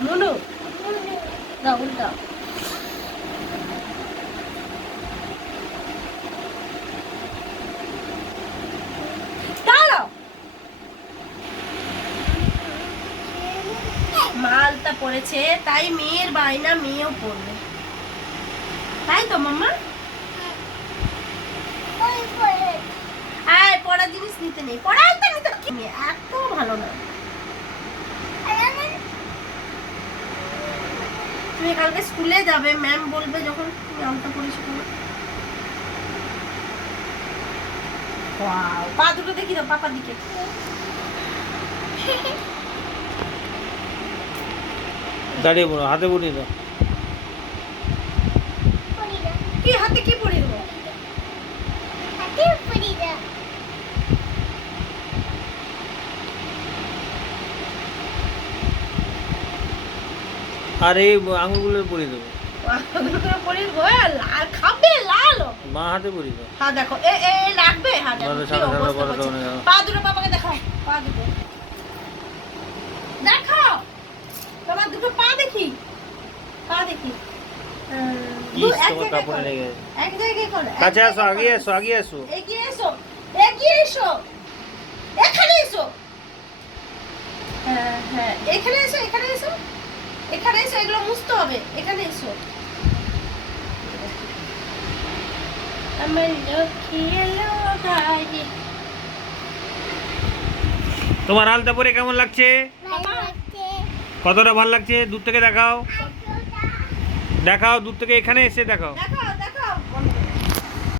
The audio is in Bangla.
মুনু না উল্টা মালটা পড়েছে তাই মেয়ের বায়না মেয়েও পড়বে তাই তো মাম্মা পড়া জিনিস নিতে নেই পড়া আনতে নিতে এত ভালো না তুমি কালকে স্কুলে যাবে ম্যাম বলবে যখন তুমি আলতা পড়েছো ওয়াও পা দুটো দেখি দাও পাপার দিকে দাঁড়িয়ে পড়ো হাতে পড়িয়ে দাও কি হাতে কি পড়িয়ে দেবো আর এই আঙুলগুলো পরিয়ে দেবো পড়িয়ে দেবো লাল খাবে লাল মা হাতে পরিয়ে দাও হ্যাঁ দেখো এ এ লাগবে হ্যাঁ দেখো কি অবস্থা করছে পা দুটো পাপাকে দেখাও পা দুটো দেখো তোমার দুটো পা দেখি এক জায়গায় করো কাছে আসো আগিয়ে এসো এগিয়ে এসো এখানে এসো হ্যাঁ এখানে এসো এগুলো মুছতে হবে এখানে এসো আমার লক্ষ্মী এলো গাড়ি তোমার আলতা পরে কেমন লাগছে কতটা ভালো লাগছে দূর থেকে দেখাও দূর থেকে এখানে এসে দেখাও